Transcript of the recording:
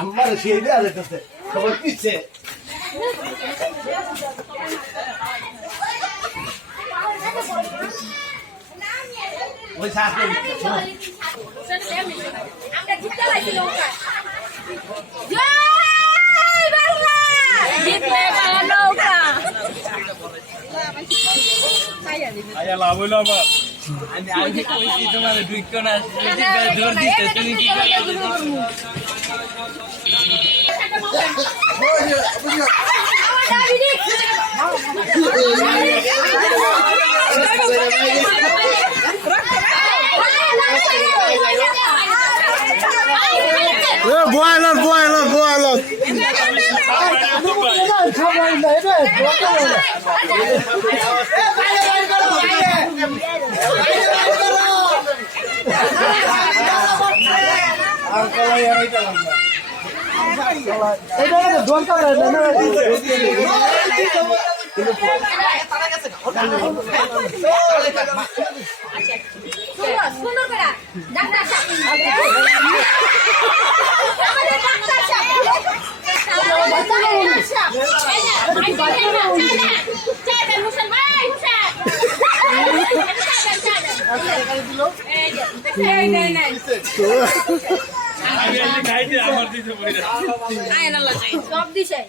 আমার সেই দেওয়া যেতেছে খবর পিচ্ছে ওই সাথে আমরা জিততে পারছি নৌকা জিতলে নৌকা আয়া লাভ হইলো আবার আমি কইছি তোমার দুই কোনা জোর দিতে তুমি কি সুন্দর করে ডাক্তার সব দিছে